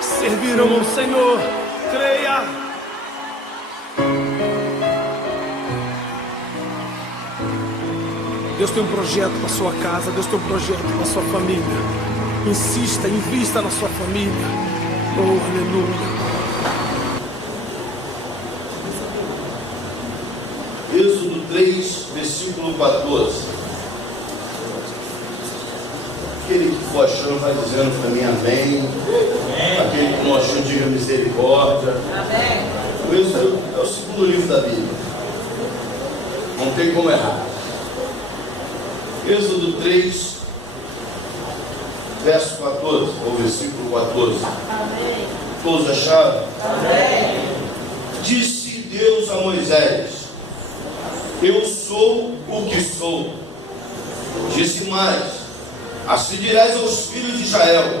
Servirão ao Senhor, creia. Deus tem um projeto para a sua casa, Deus tem um projeto para a sua família. Insista, invista na sua família. Oh, aleluia. Êxodo 3, versículo 14. Aquele que for achando vai dizendo para mim amém. Aquele que não achou, diga misericórdia. Amém. O Êxodo é o segundo livro da Bíblia. Não tem como errar. Êxodo 3, verso 14, ou versículo 14. Amém. Todos acharam? Amém. Disse Deus a Moisés: eu sou o que sou. Disse mais: assim dirás aos filhos de Israel: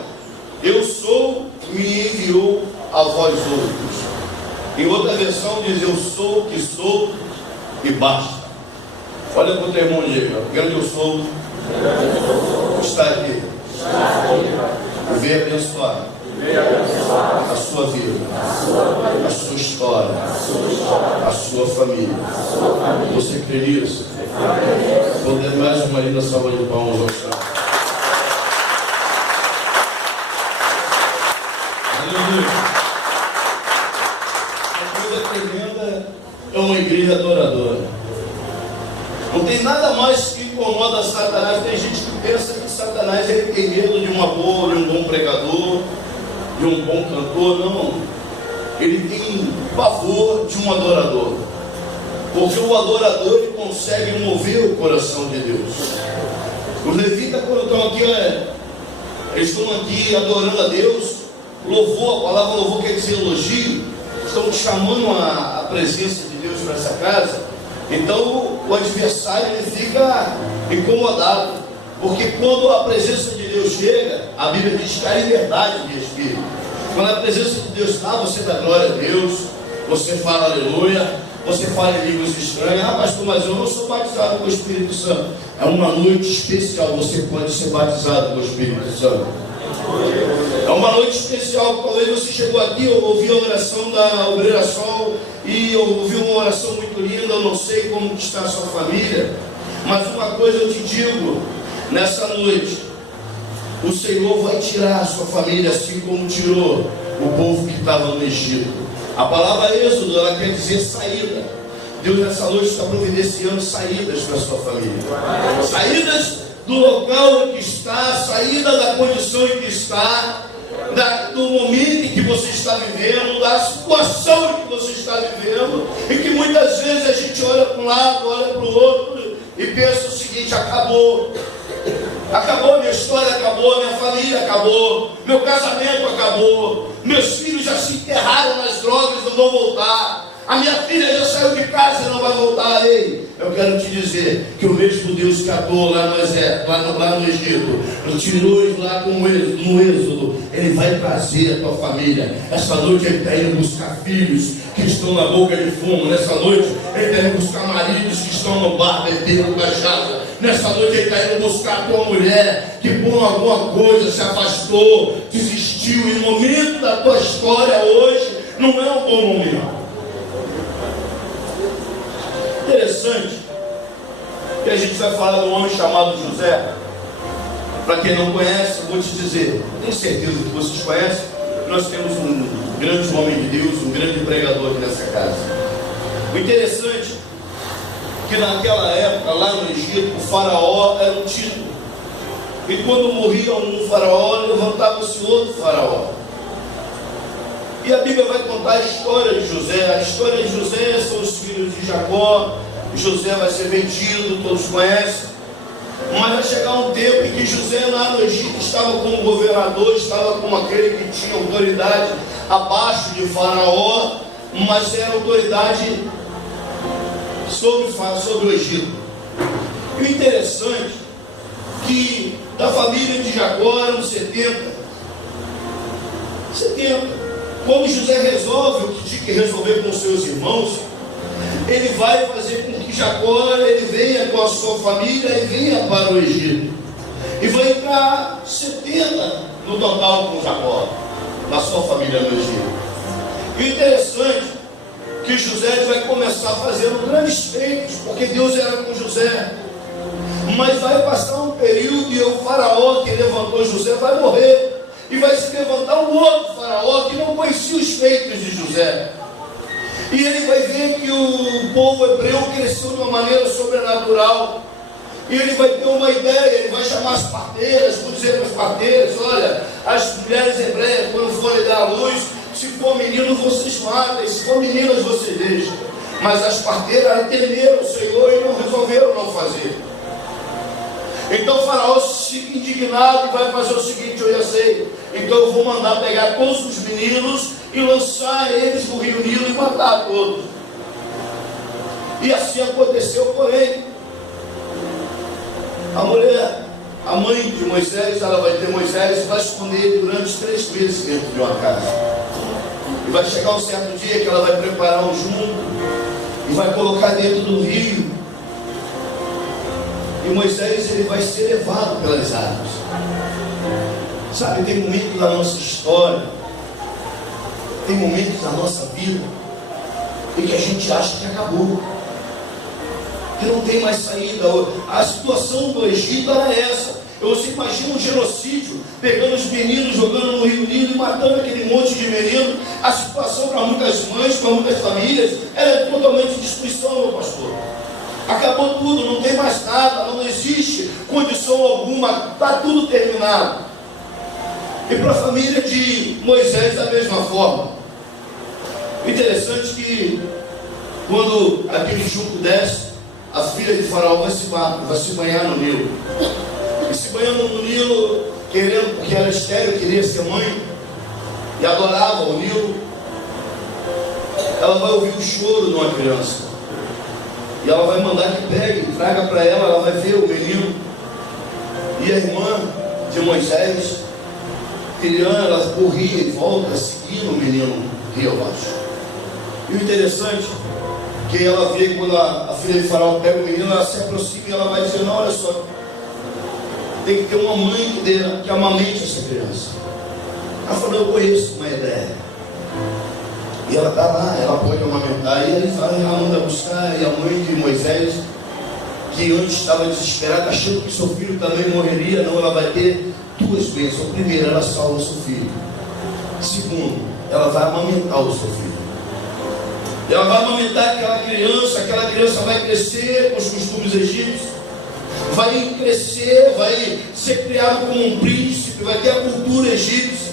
eu sou, me enviou a vós outros. Em outra versão diz: eu sou o que sou e basta. Olha para o teu irmão e diga: o grande eu sou está aqui. E venha abençoar a sua vida, a sua história, a sua família. Você crê nisso? Vou dar mais uma linda salva de palmas ao Senhor. A coisa tremenda é uma igreja adoradora. Não tem nada mais que incomoda Satanás. Tem gente que pensa que Satanás ele tem medo de uma boa, de um bom pregador, de um bom cantor. Não, ele tem pavor de um adorador, porque o adorador ele consegue mover o coração de Deus. Os levitas, quando estão aqui, eles estão aqui adorando a Deus. Louvor, a palavra louvor quer dizer elogio. Estão chamando a presença de Deus para essa casa. Então o adversário ele fica incomodado, porque quando a presença de Deus chega, a Bíblia diz que há liberdade de espírito. Quando a presença de Deus está, você dá glória a Deus, você fala aleluia, você fala em línguas estranhas. Ah, pastor, mas eu não sou batizado com o Espírito Santo. É uma noite especial, você pode ser batizado com o Espírito Santo. É uma noite especial. Talvez você chegou aqui, eu ouvi a oração da Obreira Sol e eu ouvi uma oração muito linda. Eu não sei como está a sua família, mas uma coisa eu te digo: nessa noite o Senhor vai tirar a sua família, assim como tirou o povo que estava no Egito. A palavra êxodo, ela quer dizer saída. Deus nessa noite está providenciando saídas para a sua família, saídas do local em que está, saída da condição em que está, do momento em que você está vivendo, da situação em que você está vivendo, e que muitas vezes a gente olha para um lado, olha para o outro e pensa o seguinte: acabou, minha história acabou, minha família acabou, meu casamento acabou, meus filhos já se enterraram nas drogas, não vão voltar. A minha filha já saiu de casa e não vai voltar. Ei, eu quero te dizer que o mesmo Deus que atuou lá no Egito, nos tirou eles lá no Êxodo, Ele vai trazer a tua família. Essa noite Ele está indo buscar filhos que estão na boca de fumo. Nessa noite Ele está indo buscar maridos que estão no bar bebendo cachaça. Nessa noite Ele está indo buscar a tua mulher que por alguma coisa se afastou, desistiu. E no momento da tua história hoje não é um bom momento. Interessante que a gente vai falar do homem chamado José. Para quem não conhece, vou te dizer, tenho certeza que vocês conhecem. Nós temos um grande homem de Deus, um grande pregador aqui nessa casa. O interessante é que naquela época, lá no Egito, o faraó era um título. E quando morria um faraó, levantava-se outro faraó. E a Bíblia vai contar a história de José. A história de José são os filhos de Jacó. José vai ser vendido, todos conhecem. Mas vai chegar um tempo em que José lá no Egito estava como governador, estava como aquele que tinha autoridade abaixo de Faraó, mas era autoridade sobre o Egito. E o interessante é que da família de Jacó eram 70. Quando José resolve o que tinha que resolver com seus irmãos, ele vai fazer com que Jacó ele venha com a sua família e venha para o Egito. E vai entrar 70 no total com Jacó, na sua família no Egito. E o interessante é que José vai começar fazendo grandes feitos, porque Deus era com José. Mas vai passar um período e o faraó que levantou José vai morrer. E vai se levantar um outro faraó que não conhecia os feitos de José. E ele vai ver que o povo hebreu cresceu de uma maneira sobrenatural. E ele vai ter uma ideia, ele vai chamar as parteiras, vou dizer para as parteiras: olha, as mulheres hebreias, quando forem dar à luz, se for menino vocês matem, se for meninas vocês deixam. Mas as parteiras temeram o Senhor e não resolveram não fazer. Então o faraó fica indignado e vai fazer o seguinte: eu já sei, então eu vou mandar pegar todos os meninos e lançar eles no rio Nilo e matar todos. E assim aconteceu. Porém, a mulher, a mãe de Moisés, ela vai ter Moisés e vai esconder ele durante 3 meses dentro de uma casa. E vai chegar um certo dia que ela vai preparar um junco e vai colocar dentro do rio. E Moisés ele vai ser levado pelas águas. Sabe, tem momentos da nossa história, tem momentos da nossa vida em que a gente acha que acabou, que não tem mais saída. A situação do Egito era essa. Você imagina um genocídio, pegando os meninos, jogando no rio Nilo e matando aquele monte de menino. A situação para muitas mães, para muitas famílias, era totalmente destruição, meu pastor. Acabou tudo, não tem mais nada, não existe condição alguma, está tudo terminado. E para a família de Moisés da mesma forma. O interessante é que quando aquele junco desce, a filha de Faraó vai se banhar no Nilo. E se banhando no Nilo, querendo, porque era estéril, queria ser mãe, e adorava o Nilo, ela vai ouvir o choro de uma criança. E ela vai mandar que pegue, traga para ela vai ver o menino. E a irmã de Moisés, Miriam, ela corria e volta, seguindo o menino rio abaixo. E o interessante é que ela vê quando a filha de Faraó pega o menino, ela se aproxima e ela vai dizer: não, olha só, tem que ter uma mãe que amamente essa criança. Ela falou: eu conheço uma ideia. E ela está lá, ela pode amamentar. E ele vai, ela manda buscar. E a mãe de Moisés, que antes estava desesperada, achando que seu filho também morreria, não, ela vai ter 2 bênçãos. Primeiro, ela salva o seu filho. Segundo, ela vai amamentar o seu filho. Ela vai amamentar aquela criança vai crescer com os costumes egípcios, vai crescer, vai ser criado como um príncipe, vai ter a cultura egípcia.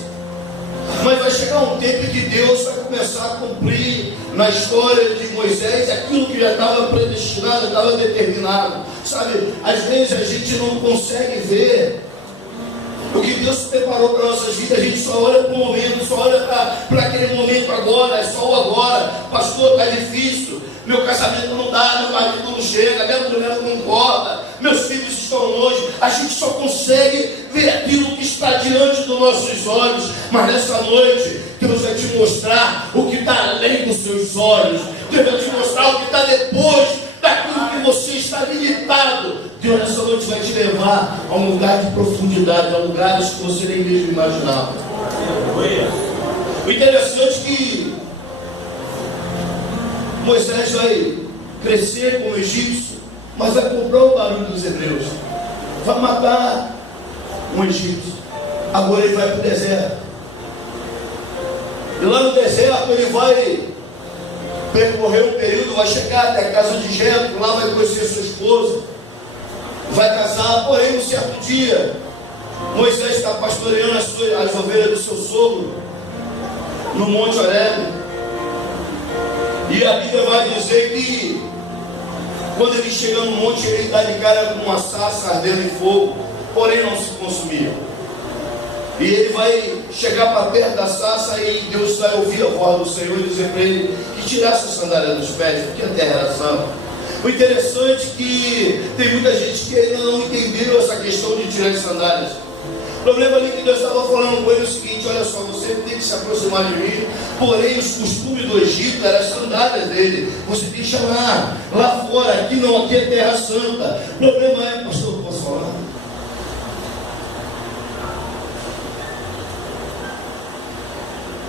Mas vai chegar um tempo em que Deus vai começar a cumprir na história de Moisés aquilo que já estava predestinado, estava determinado. Sabe, às vezes a gente não consegue ver O que Deus preparou para nossas vidas, a gente só olha para o momento, só olha para aquele momento agora, é só o agora. Pastor, está difícil, meu casamento não dá, meu marido não chega, minha mulher não concorda, meus filhos estão longe. A gente só consegue ver aquilo que está diante dos nossos olhos. Mas nessa noite, Deus vai te mostrar o que está além dos seus olhos. Deus vai te mostrar o que está depois daquilo que você está limitado. Deus nessa noite vai te levar a um lugar de profundidade, a lugares que você nem mesmo imaginava. O interessante é que Moisés vai crescer como egípcio, mas vai comprar o barulho dos hebreus, vai matar um egípcio. Agora ele vai para o deserto, e lá no deserto ele vai percorrer um período, vai chegar até a casa de Jetro, lá vai conhecer sua esposa, vai casar. Porém, um certo dia, Moisés está pastoreando as ovelhas do seu sogro no Monte Horebe, e a Bíblia vai dizer que quando ele chega no monte, ele dá de cara com uma sarça ardendo em fogo, porém não se consumia. E ele vai chegar para perto da sarça, e Deus vai ouvir a voz do Senhor e dizer para ele que tirasse a sandália dos pés, porque a terra era santa. O interessante é que tem muita gente que ainda não entendeu essa questão de tirar as sandálias. O problema ali que Deus estava falando com ele é o seguinte: olha só, você tem que se aproximar de mim, porém os costumes do Egito eram as sandálias dele. Você deixa lá fora, aqui não, aqui é terra santa. O problema é, pastor, posso falar?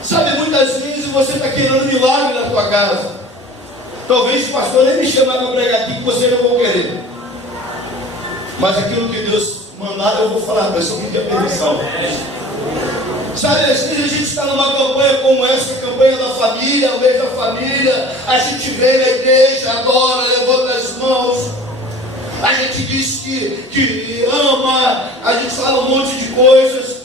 Sabe, muitas vezes você está querendo milagre na tua casa. Talvez o pastor nem me chamar para pregar aqui, que você não vai querer. Mas aquilo que Deus mandar, eu vou falar, mas eu pedi a permissão. Sabe, às vezes a gente está numa campanha como essa, a campanha da família, o mês da família. A gente vem na igreja, adora, levanta as mãos. A gente diz que ama, a gente fala um monte de coisas.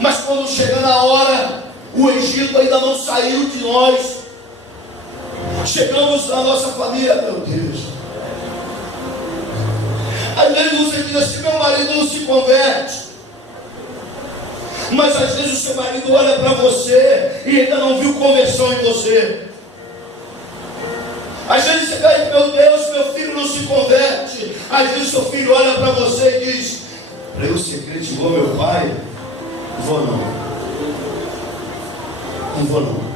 Mas quando chega na hora, o Egito ainda não saiu de nós. Chegamos na nossa família, meu Deus. Às vezes você diz assim: meu marido não se converte. Mas às vezes o seu marido olha para você e ainda não viu conversão em você. Às vezes você diz: meu Deus, meu filho não se converte. Às vezes seu filho olha para você e diz: para eu ser crente igual meu pai, vou não. Não vou não.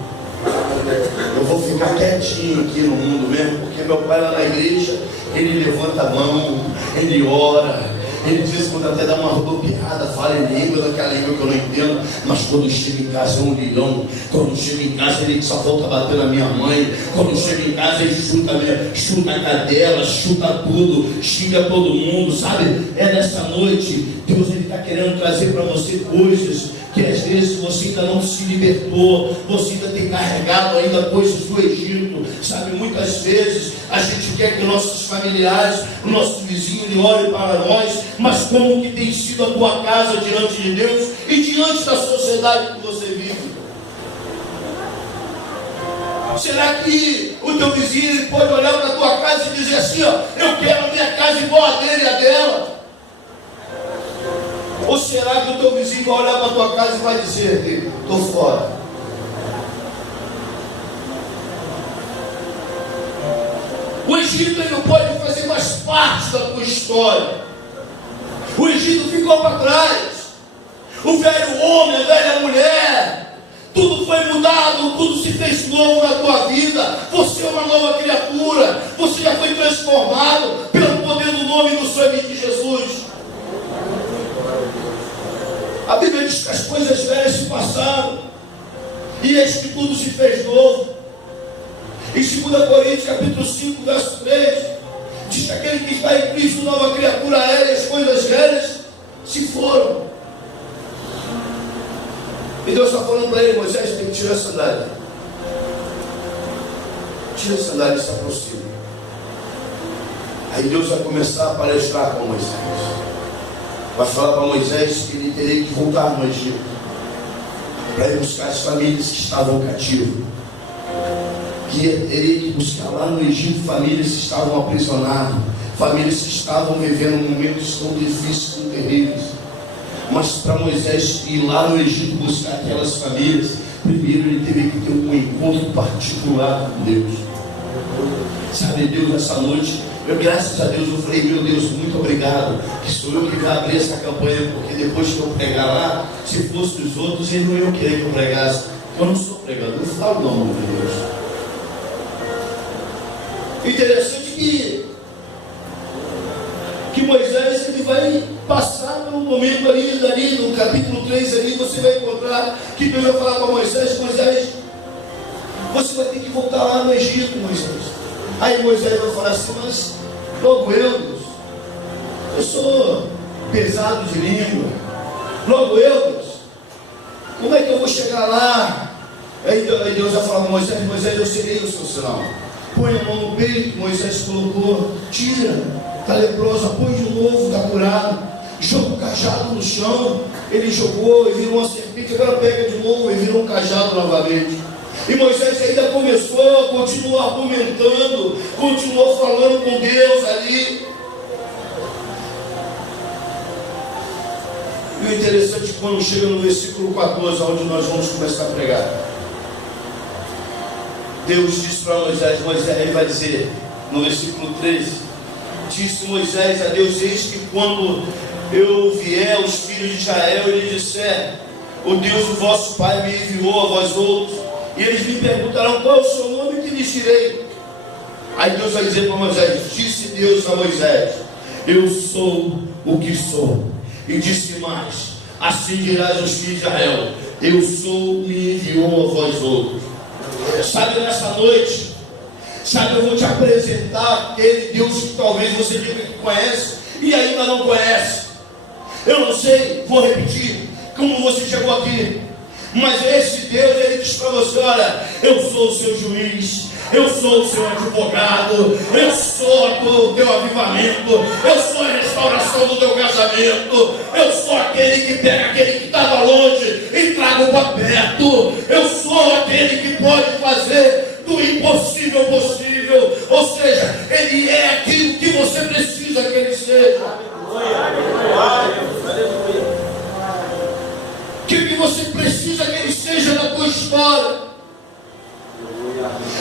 Eu vou ficar quietinho aqui no mundo mesmo, porque meu pai lá na igreja, ele levanta a mão, ele ora, ele de vez em quando até dá uma rodopiada, fala em língua, daquela língua que eu não entendo, mas quando chega em casa é um leão. Quando chega em casa ele só volta a bater na minha mãe. Quando chega em casa ele chuta a cadela, chuta tudo, xinga todo mundo, sabe? É nessa noite, Deus está querendo trazer para você coisas que às vezes você ainda não se libertou, você ainda tem carregado ainda coisas do Egito, sabe? Muitas vezes a gente quer que nossos familiares, o nosso vizinho, ele olhe para nós, mas como que tem sido a tua casa diante de Deus e diante da sociedade que você vive? Será que o teu vizinho ele pode olhar para a tua casa e dizer assim: ó, eu quero a minha casa igual a dele e a dela? Ou será que o teu vizinho vai olhar para a tua casa e vai dizer: estou fora? O Egito ele não pode fazer mais parte da tua história. O Egito ficou para trás. O velho homem, a velha mulher, tudo foi mudado, tudo se fez novo na tua vida. Você é uma nova criatura. Você já foi transformado pelo poder do nome e do sangue de Jesus. A Bíblia diz que as coisas velhas se passaram, e eis que tudo se fez novo. Em 2 Coríntios capítulo 5, verso 3, diz que aquele que está em Cristo, nova criatura é, e as coisas velhas se foram. E Deus está falando para ele: Moisés, tem que tirar a sandália. Tira a sandália e se aproxima. Aí Deus vai começar a palestrar com Moisés. Vai falar para Moisés que ele teria que voltar no Egito para ir buscar as famílias que estavam cativas, que teria que buscar lá no Egito famílias que estavam aprisionadas, famílias que estavam vivendo momentos tão difíceis, tão terríveis. Mas para Moisés ir lá no Egito buscar aquelas famílias, primeiro ele teve que ter um encontro particular com Deus. Sabe, Deus, nessa noite, graças a Deus, eu falei, meu Deus, muito obrigado, que sou eu que vou abrir essa campanha, porque depois que eu pregar lá, se fosse dos outros, eles não iam querer que eu pregasse. Eu não sou pregador, eu falo do amor de Deus. Interessante que Moisés, ele vai passar pelo momento ali no capítulo 3, ali você vai encontrar que Deus vai falar para Moisés, Moisés, você vai ter que voltar lá no Egito, Moisés. Aí Moisés vai falar assim, mas logo eu, Deus, eu sou pesado de língua, logo eu, Deus, como é que eu vou chegar lá? Aí Deus vai falar para Moisés, Moisés, eu serei o seu sinal. Põe a mão no peito, Moisés colocou, tira, está leprosa, põe de novo, está curado. Joga o cajado no chão, ele jogou e virou uma serpente, agora pega de novo e virou um cajado novamente. E Moisés ainda continuou argumentando, continuou falando com Deus ali. E o interessante é que quando chega no versículo 14, onde nós vamos começar a pregar, Deus disse para Moisés, ele vai dizer no versículo 13, disse Moisés a Deus, eis que quando eu vier os filhos de Israel, ele disser, o Deus, o vosso Pai, me enviou a vós outros, e eles me perguntarão, qual é o seu nome, que lhes direi? Aí Deus vai dizer para Moisés, disse Deus a Moisés, eu sou o que sou. E disse mais, assim dirás aos filhos de Israel, eu sou, me enviou a vós outros. Sabe, nessa noite, sabe, eu vou te apresentar aquele Deus que talvez você diga que conhece e ainda não conhece. Eu não sei, vou repetir, como você chegou aqui, mas esse Deus, ele diz para você, olha, eu sou o seu juiz, eu sou o seu advogado, eu sou o teu avivamento, eu sou a restauração do teu casamento, eu sou aquele que pega aquele que estava longe e traga para perto, eu sou aquele que pode fazer do impossível possível, ou seja, ele é aquilo que você precisa que ele seja. O que você precisa que ele seja na tua história?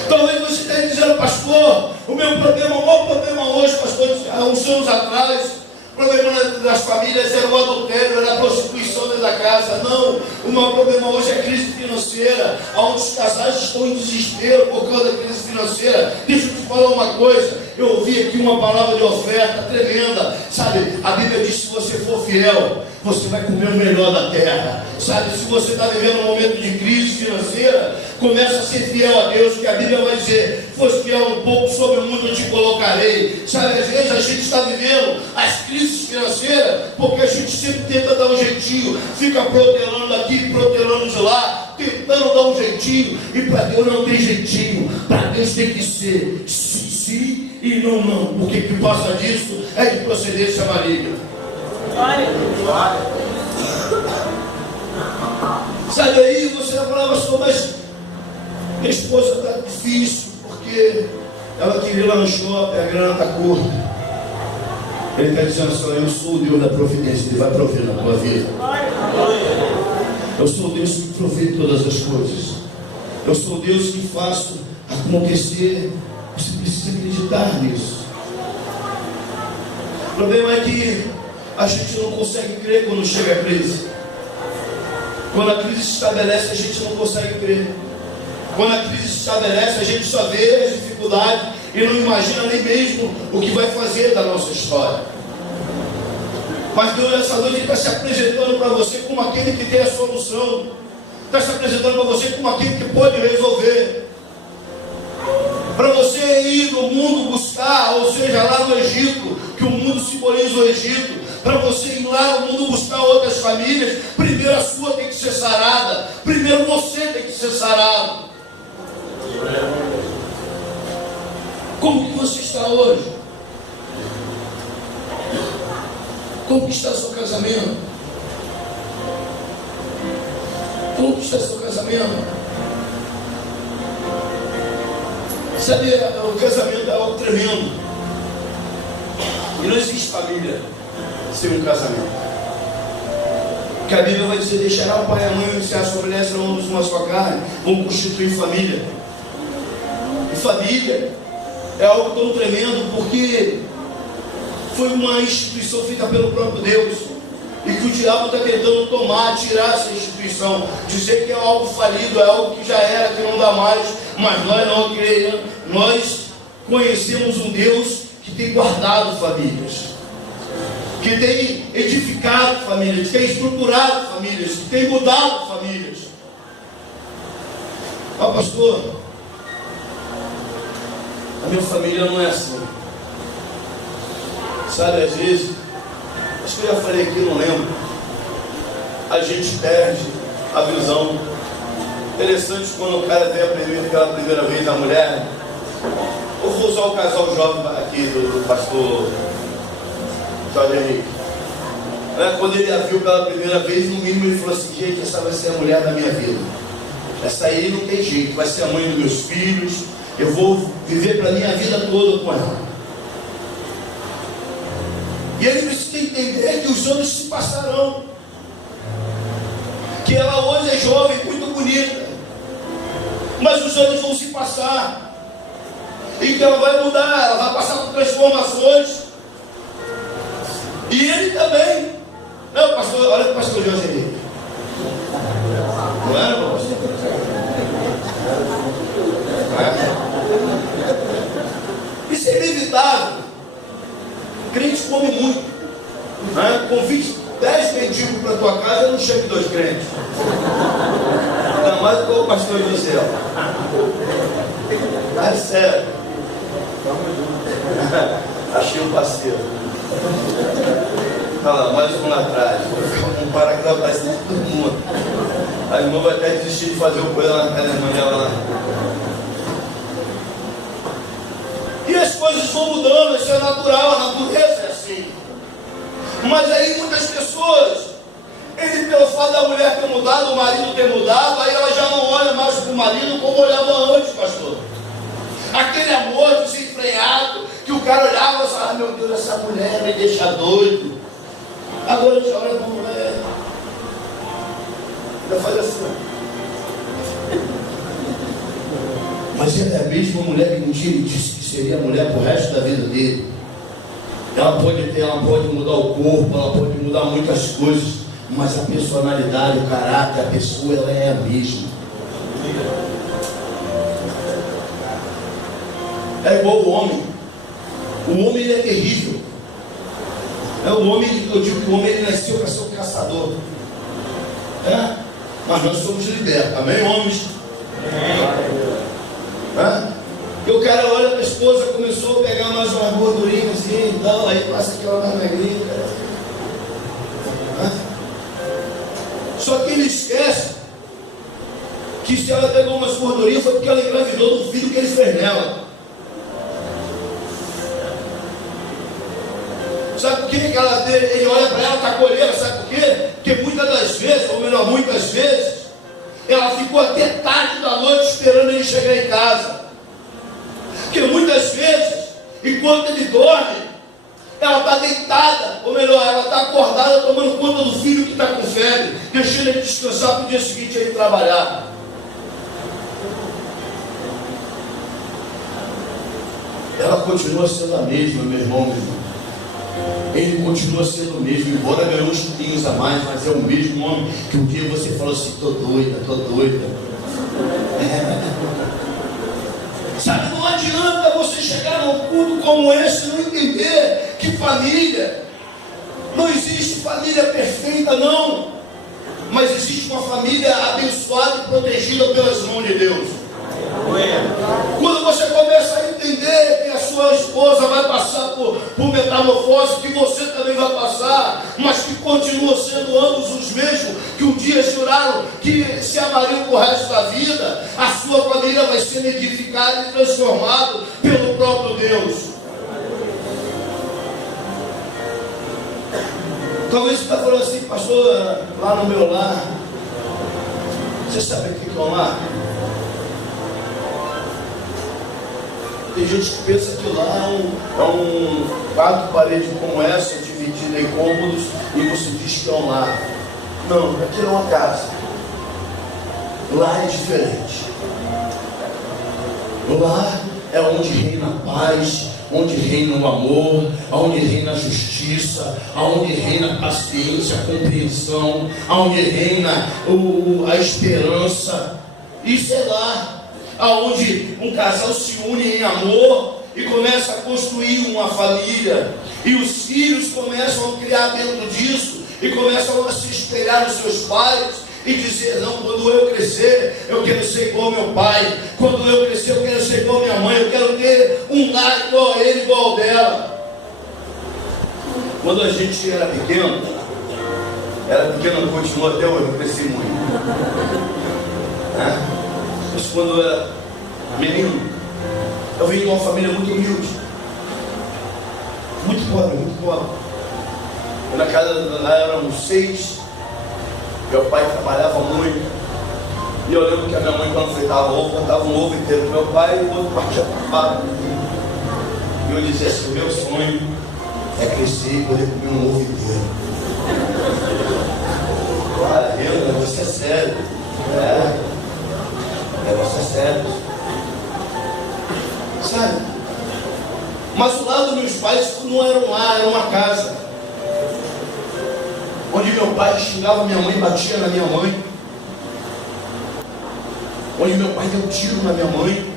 Talvez você esteja dizendo, pastor, o maior problema hoje, pastor, há uns anos atrás, o problema das famílias era o adultério, era a prostituição dentro da casa. Não, o maior problema hoje é a crise financeira, onde os casais estão em desespero por causa da crise financeira. Deixa eu te falar uma coisa, eu ouvi aqui uma palavra de oferta tremenda, sabe, a Bíblia diz, se você for fiel, você vai comer o melhor da terra, sabe, se você está vivendo um momento de crise financeira, começa a ser fiel a Deus, que a Bíblia vai dizer, fosse fiel um pouco, sobre o mundo eu te colocarei, sabe, às vezes a gente está vivendo as crises financeiras, porque a gente sempre tenta dar um jeitinho, fica protelando aqui, protelando de lá, tentando dar um jeitinho, e para Deus não tem jeitinho, para Deus tem que ser sim e não, porque que passa disso é de procedência maligna. Sabe, aí você vai falar, pastor, mas minha esposa está difícil, porque ela queria ir lá no shopping, a grana está curta. Ele está dizendo assim, eu sou o Deus da providência, ele vai prover na tua vida. Eu sou o Deus que provê todas as coisas. Eu sou o Deus que faço acontecer. Você precisa acreditar nisso. O problema é que a gente não consegue crer quando chega a crise. Quando a crise se estabelece, a gente não consegue crer. Quando a crise se estabelece, a gente só vê as dificuldades e não imagina nem mesmo o que vai fazer da nossa história. Mas Deus, nessa noite, Ele está se apresentando para você como aquele que tem a solução. Está se apresentando para você como aquele que pode resolver. Para você ir no mundo buscar, ou seja, lá no Egito, que o mundo simboliza o Egito, para você ir lá no mundo buscar outras famílias, primeiro a sua tem que ser sarada, primeiro você tem que ser sarado. Como que você está hoje? Como que está seu casamento? Como que está seu casamento? Sabe, o casamento é algo tremendo. E não existe família sem um casamento. Que a Bíblia vai dizer: deixará o pai e a mãe, iniciar sua mulher, serão ambos uma só carne, vão constituir família. E família é algo tão tremendo, porque foi uma instituição feita pelo próprio Deus, e que o diabo está tentando tomar, tirar essa instituição, dizer que é algo falido, é algo que já era, que não dá mais. Mas nós não queremos. Nós conhecemos um Deus que tem guardado famílias, que tem edificado famílias, que tem estruturado famílias, que tem mudado famílias. Ah, pastor, a minha família não é assim. Sabe, às vezes, acho que eu já falei aqui, não lembro, a gente perde a visão. Interessante quando o cara vê pela primeira vez a mulher. Eu vou usar o casal jovem aqui do pastor Jorge Henrique. Quando ele a viu pela primeira vez, no mínimo ele falou assim: gente, essa vai ser a mulher da minha vida. Essa aí não tem jeito, vai ser a mãe dos meus filhos. Eu vou viver para a minha vida toda com ela. E ele precisa entender que os anos se passarão. Que ela hoje é jovem, muito bonita, mas os anos vão se passar. E que ela vai mudar, ela vai passar por transformações. E ele também. Não, pastor, olha para o pastor Jorge Henrique. Não era, pastor? Isso é inevitável. Crente come muito. Convite 10 mendigos para a tua casa, não chega 2 crentes. Ainda mais do que o pastor José. É sério. Achei um parceiro. Olha lá, mais um lá atrás. Um parágrafo para cima de todo mundo. A irmã vai até desistir de fazer o coelho lá na casa da irmã dela lá. E as coisas vão mudando, isso é natural, a natureza é assim. Mas aí muitas pessoas, ele pelo fato da mulher ter mudado, o marido ter mudado, aí ela já não olha mais para o marido como olhava antes, pastor. Aquele amor desenfreado, que o cara olhava e falava: meu Deus, essa mulher me deixa doido. Agora já olha para a mulher, ainda faz assim. Mas ela é a mesma mulher que um dia ele disse que seria a mulher para o resto da vida dele. Ela pode mudar o corpo, ela pode mudar muitas coisas, mas a personalidade, o caráter, a pessoa, ela é a mesma. É igual o homem. O homem, ele é terrível. O homem, eu digo que o homem, ele nasceu para ser um caçador. Mas nós somos libertos. Amém, homens? E o cara olha para a esposa, começou a pegar mais uma gordurinha assim e tal, aí passa aquela mais magrinha. Só que ele esquece que se ela pegou umas gordurinhas foi porque ela engravidou do filho que ele fez nela. Sabe por que ele olha para ela, está colhendo? Sabe por quê? Porque muitas das vezes, ou melhor, muitas vezes, ela ficou até tarde da noite esperando ele chegar em casa. Porque muitas vezes, enquanto ele dorme, ela está deitada, ou melhor, ela está acordada tomando conta do filho que está com febre, deixando ele descansar para o dia seguinte ele trabalhar. Ela continua sendo a mesma, meu irmão, meu irmão. Ele continua sendo o mesmo, embora ganhou uns pouquinhos a mais, mas é o mesmo homem que um dia você falou assim: estou doida, estou doida. Sabe, não adianta você chegar num culto como esse e não entender que família, não existe família perfeita, não, mas existe uma família abençoada e protegida pelas mãos de Deus. Quando você começa a entender que a sua esposa vai passar por metamorfose, que você também vai passar, mas que continuam sendo ambos os mesmos, que um dia juraram que se amariam por resto da vida, a sua família vai ser edificada e transformada pelo próprio Deus. Talvez você está falando assim: pastor, lá no meu lar, você sabe o que é um lar? Tem gente que pensa que lá é um 4 paredes como essa, dividida em cômodos, e você diz que é um lar. Não, aqui não é uma casa. Lá é diferente. Lá é onde reina a paz, onde reina o amor, onde reina a justiça, onde reina a paciência, a compreensão, onde reina a esperança. Isso é lá, aonde um casal se une em amor e começa a construir uma família, e os filhos começam a criar dentro disso e começam a se espelhar nos seus pais e dizer: não, quando eu crescer, eu quero ser igual ao meu pai. Quando eu crescer, eu quero ser igual à minha mãe. Eu quero ter um lar igual a ele, igual ao dela. Quando a gente era pequeno, eu continuo até hoje, eu cresci muito. Mas quando eu era menino, eu vim de uma família muito humilde. Muito pobre, muito pobre. Na casa lá éramos 6. Meu pai trabalhava muito. E eu lembro que a minha mãe, quando fritava ovo, cantava um ovo inteiro do meu pai e o outro partia para. E eu dizia assim: o meu sonho é crescer e poder comer um ovo inteiro. Cara, o negócio é sério. O negócio é sério. Sabe? Mas o lado dos meus pais não era um lar, era uma casa. Onde meu pai xingava minha mãe, batia na minha mãe. Onde meu pai deu tiro na minha mãe.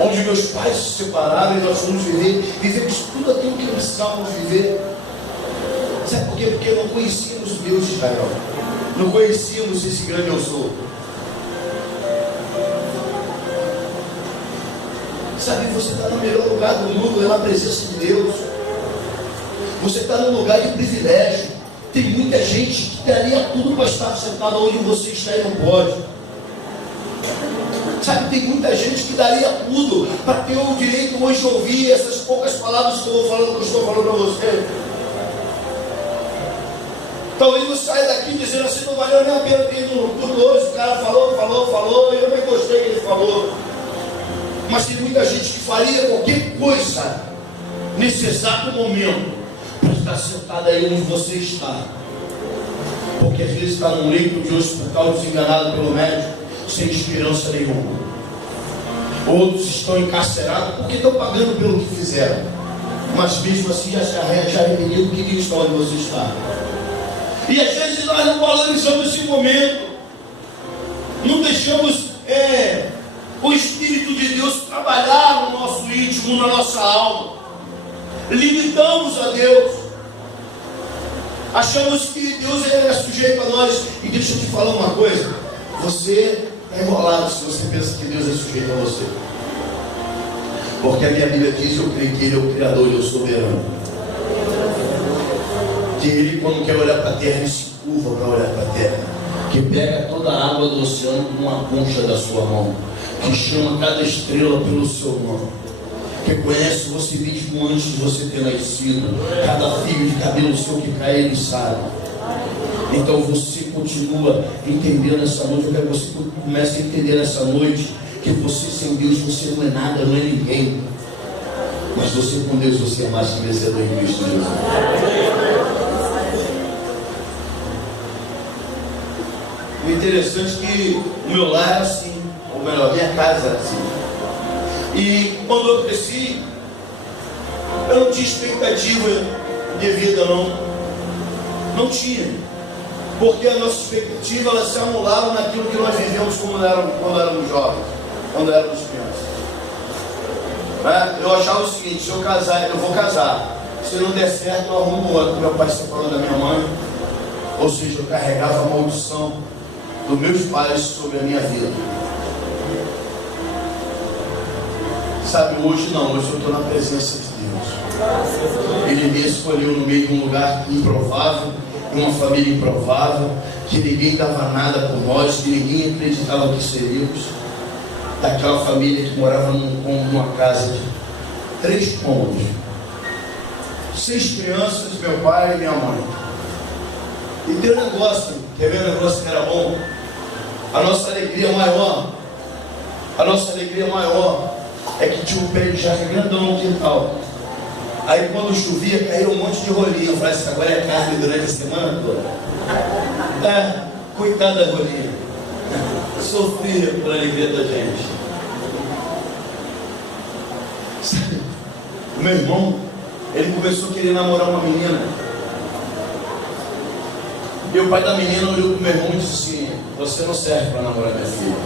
Onde meus pais se separaram e nós fomos vivemos tudo aquilo que precisávamos viver. Sabe por quê? Porque não conhecíamos o Deus de Israel. Não conhecíamos esse grande eu sou. Sabe, você está no melhor lugar do mundo, é na presença de Deus. Você está num lugar de privilégio. Tem muita gente que daria tudo para estar sentado onde você está e não pode. Sabe, tem muita gente que daria tudo para ter o direito hoje de ouvir essas poucas palavras que eu estou falando para você. Talvez você saia daqui dizendo assim: não valeu nem a pena ter ido no culto hoje. O cara falou, e eu nem gostei que ele falou. Mas tem muita gente que faria qualquer coisa nesse exato momento para estar sentado aí onde você está. Porque às vezes está num leito de hospital desenganado pelo médico, sem esperança nenhuma. Outros estão encarcerados porque estão pagando pelo que fizeram, mas mesmo assim já se arrependido que Deus está onde você está. E às vezes nós não valorizamos esse momento, não deixamos o Espírito de Deus trabalhar no nosso íntimo, na nossa alma. Limitamos a Deus, achamos que Deus é sujeito a nós. E deixa eu te falar uma coisa: você está enrolado se você pensa que Deus é sujeito a você, porque a minha Bíblia diz: eu creio que Ele é o Criador e o soberano, que Ele, quando quer olhar para a terra, Ele se curva para olhar para a terra, que pega toda a água do oceano com uma concha da sua mão, que chama cada estrela pelo seu nome, que conhece você mesmo antes de você ter nascido, cada fio de cabelo seu que cai, Ele sabe. Então você continua entendendo essa noite. Eu quero que você comece a entender essa noite que você sem Deus, você não é nada, não é ninguém. Mas você com Deus, você é mais que vencedor em Cristo Jesus. O interessante é que o meu lar era assim, ou melhor, minha casa era assim. E quando eu cresci, eu não tinha expectativa de vida, não tinha, porque a nossa expectativa, ela se anulava naquilo que nós vivemos quando éramos jovens, quando éramos crianças. Eu achava o seguinte: se eu casar, eu vou casar, se não der certo, eu arrumo outro. Meu pai se separou da minha mãe, ou seja, eu carregava a maldição dos meus pais sobre a minha vida. Sabe, hoje não, hoje eu estou na presença de Deus. Ele me escolheu no meio de um lugar improvável, de uma família improvável, que ninguém dava nada por nós, que ninguém acreditava que seríamos. Daquela família que morava numa casa de 3 cômodos, 6 crianças, meu pai e minha mãe. E tem um negócio, quer ver um negócio que era bom? A nossa alegria maior é que tinha um pé de jardim grandão no quintal. Aí quando chovia, caiu um monte de rolinho. Eu falei assim, agora é carne durante a semana toda. Coitada da rolinha. Sofria por alegria da gente. Sabe? O meu irmão, ele começou a querer namorar uma menina. E o pai da menina olhou para o meu irmão e disse assim: você não serve para namorar minha filha.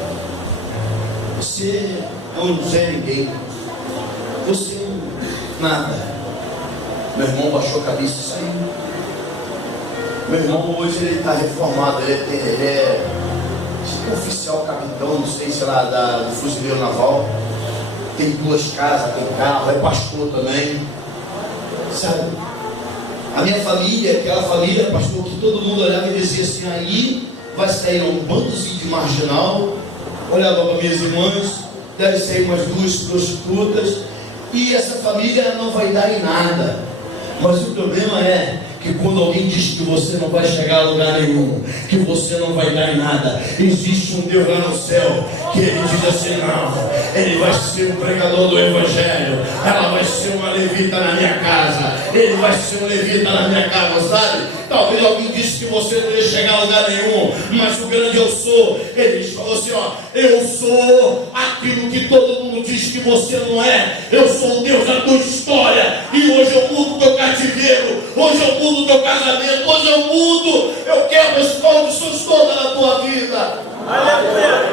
Você é um Zé Ninguém. Você é um nada. Meu irmão baixou a cabeça e saiu. Meu irmão hoje ele está reformado. Ele é tipo oficial, capitão, não sei, sei lá, do fuzileiro naval. Tem 2 casas, tem carro, é pastor também. Sabe? A minha família, aquela família, pastor, que todo mundo olhava e dizia assim: aí vai sair um bandozinho de marginal. Olhava para minhas irmãs, deve sair umas 2 prostitutas, e essa família não vai dar em nada. Mas o problema é que quando alguém diz que você não vai chegar a lugar nenhum, que você não vai dar em nada, existe um Deus lá no céu que ele diz assim: não, ele vai ser um pregador do evangelho, ela vai ser uma levita na minha casa, ele vai ser um levita na minha casa, sabe? Talvez alguém disse que você não ia chegar a lugar nenhum, mas o grande eu sou, ele falou assim: ó, eu sou aquilo que todo mundo diz que você não é. Eu sou o Deus da tua história, e hoje eu mudo o teu cativeiro, hoje eu mudo o teu casamento, hoje eu mudo, eu quebro as condições todas da tua vida. Aleluia!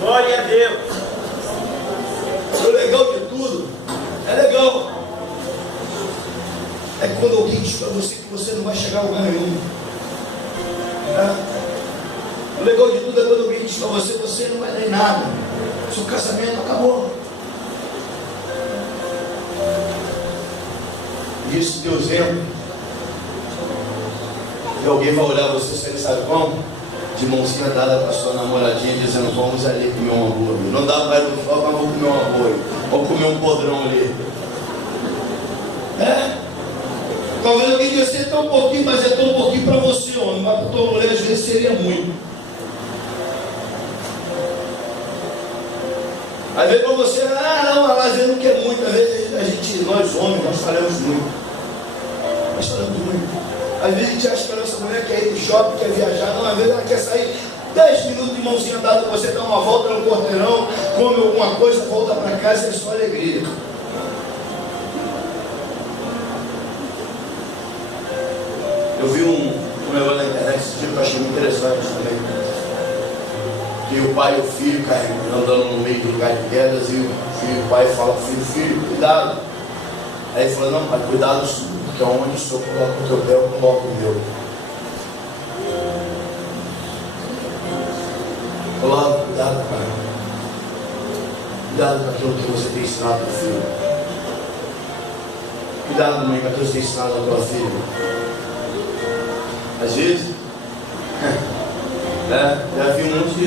Glória a Deus! O legal de tudo, é legal, é quando alguém diz para você que você não vai chegar a lugar nenhum. O legal de tudo é quando alguém diz para você que você não vai dar em nada, seu casamento acabou. Isso deu exemplo. E alguém vai olhar você, você sabe como? De mãozinha dada para sua namoradinha, dizendo: vamos ali comer um hambúrguer. Não dá para ir no fogo, mas vou comer um hambúrguer. Vou comer um podrão ali. Talvez alguém diga assim: é tão pouquinho, mas é tão pouquinho para você, homem. Mas para tua mulher, às vezes, seria muito. Às vezes para você: não, às vezes não quer muito. Às vezes a gente, nós homens, nós falamos muito. Nós falamos muito. Às vezes a gente acha que a nossa mulher quer ir no shopping, quer viajar. Não, às vezes ela quer sair 10 minutos de mãozinha dada com você, dar uma volta no quarteirão, come alguma coisa, volta para casa e é só alegria. Eu vi um negócio na internet esse dia que eu achei muito interessante também. Que o pai e o filho andando no meio do lugar de pedras, e o pai fala para o filho: filho, cuidado. Aí ele falou: não, pai, cuidado, porque onde o senhor coloca o teu pé, eu coloco o meu. Coloca, cuidado, pai. Cuidado com aquilo que você tem ensinado ao filho. Cuidado, mãe, com aquilo que você tem ensinado à tua filha. Às vezes, já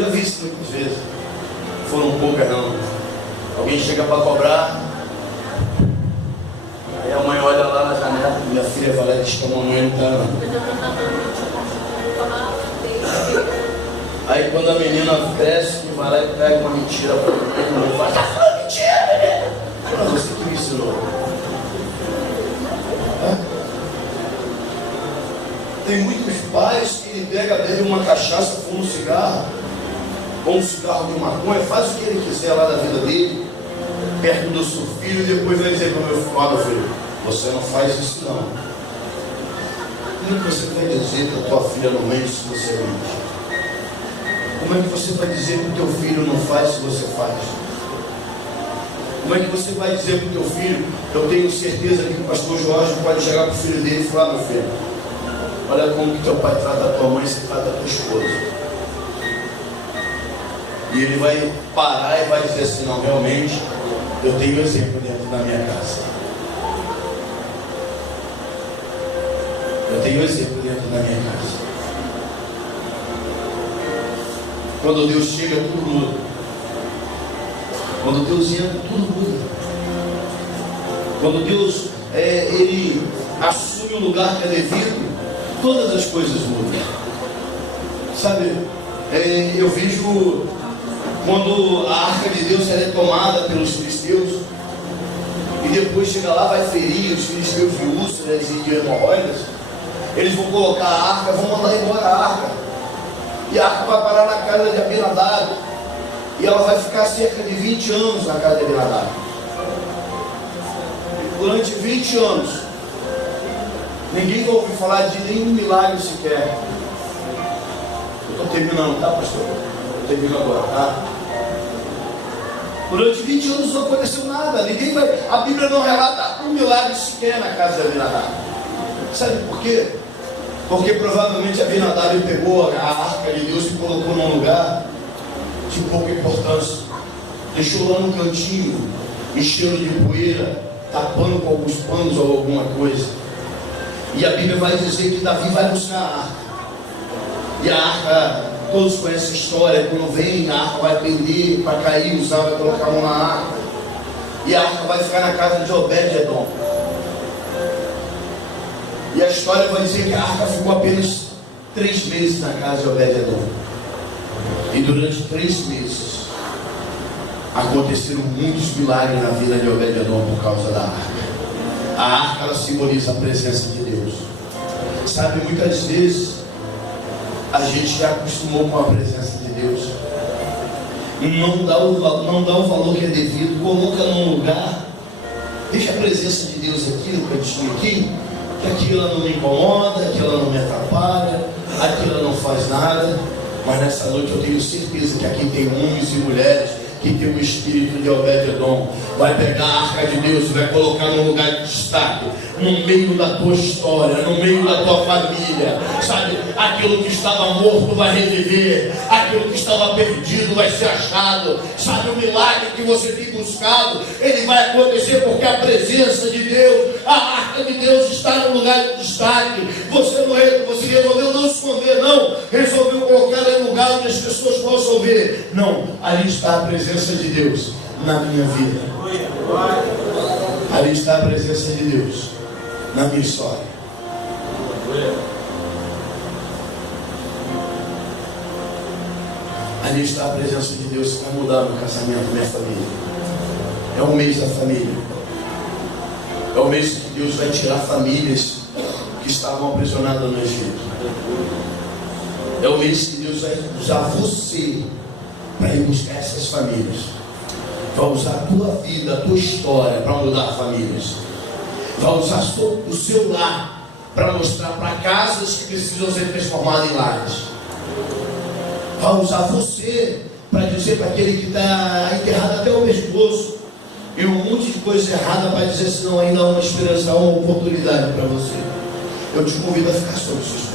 vi isso muitas vezes. Foram poucas não. Alguém chega para cobrar, aí a mãe olha lá na janela, minha filha vai lá e diz que a mamãe não está não. Aí quando a menina cresce, vai lá e pega uma mentira para a mãe, faz: tá falando mentira, menina. Mas você que me ensinou. Tem muitos pais que ele pega dele uma cachaça, fuma um cigarro, ou um cigarro de maconha, faz o que ele quiser lá da vida dele, perto do seu filho, e depois vai dizer para o meu filho: meu filho, você não faz isso não. Como é que você vai dizer que a tua filha não mente se você mente? Como é que você vai dizer que o teu filho não faz se você faz? Como é que você vai dizer para o teu filho: eu tenho certeza que o pastor Jorge pode chegar para o filho dele e falar: meu filho, olha como que teu pai trata a tua mãe, você trata a tua esposa. E ele vai parar e vai dizer assim: não, realmente, eu tenho exemplo dentro da minha casa. Eu tenho exemplo dentro da minha casa. Quando Deus chega, tudo muda. Quando Deus entra, tudo muda. Quando Deus ele assume o lugar que é devido, todas as coisas mudam. Sabe, eu vejo quando a arca de Deus é tomada pelos filisteus, e depois chega lá, vai ferir os filisteus de úlceras e de hemorroidas. Eles vão colocar a arca, vão mandar embora a arca. E a arca vai parar na casa de Abinadab. E ela vai ficar cerca de 20 anos na casa de Abinadab. Durante 20 anos, ninguém vai ouvir falar de nenhum milagre sequer. Eu estou terminando, tá, pastor? Eu termino agora, tá? Durante 20 anos não aconteceu nada. A Bíblia não relata um milagre sequer na casa de Abinadab. Sabe por quê? Porque provavelmente Abinadab pegou a arca de Deus e colocou num lugar de pouca importância. Deixou lá no cantinho, enchendo de poeira, tapando com alguns panos ou alguma coisa. E a Bíblia vai dizer que Davi vai buscar a arca. E a arca, todos conhecem a história, quando vem, a arca vai pender para cair, Uzá vai colocar a mão na arca. E a arca vai ficar na casa de Obed-Edom. E a história vai dizer que a arca ficou apenas 3 meses na casa de Obed-Edom. E durante 3 meses aconteceram muitos milagres na vida de Obed-Edom por causa da arca. A arca, ela simboliza a presença de Deus. Sabe, muitas vezes a gente já acostumou com a presença de Deus, não dá o valor que é devido, coloca num lugar, deixa a presença de Deus aqui no cantinho aqui, que aquilo não me incomoda, aquilo não me atrapalha, aquilo não faz nada. Mas nessa noite eu tenho certeza que aqui tem homens e mulheres que tem o espírito de Obed-Edom. Vai pegar a arca de Deus e vai colocar num lugar de destaque, no meio da tua história, no meio da tua família. Sabe, aquilo que estava morto vai reviver, aquilo que estava perdido vai ser achado. Sabe, o milagre que você tem buscado, ele vai acontecer porque a presença de Deus, a arca de Deus está no lugar de destaque. Você resolveu não esconder, não, resolveu colocar em lugar onde as pessoas possam ver. Não, ali está a presença de Deus na minha vida. Ali está a presença de Deus na minha história. Ali está a presença de Deus que vai mudar meu casamento, minha família. É o mês da família. É o mês que Deus vai tirar famílias que estavam aprisionadas no Egito. É o mês que Deus vai usar você para ir buscar essas famílias. Vai usar a tua vida, a tua história para mudar famílias. Vai usar o seu lar para mostrar para casas que precisam ser transformadas em lares. Vai usar você para dizer para aquele que está enterrado até o pescoço e um monte de coisa errada, para dizer se não ainda há uma esperança, há uma oportunidade para você. Eu te convido a ficar sobre isso.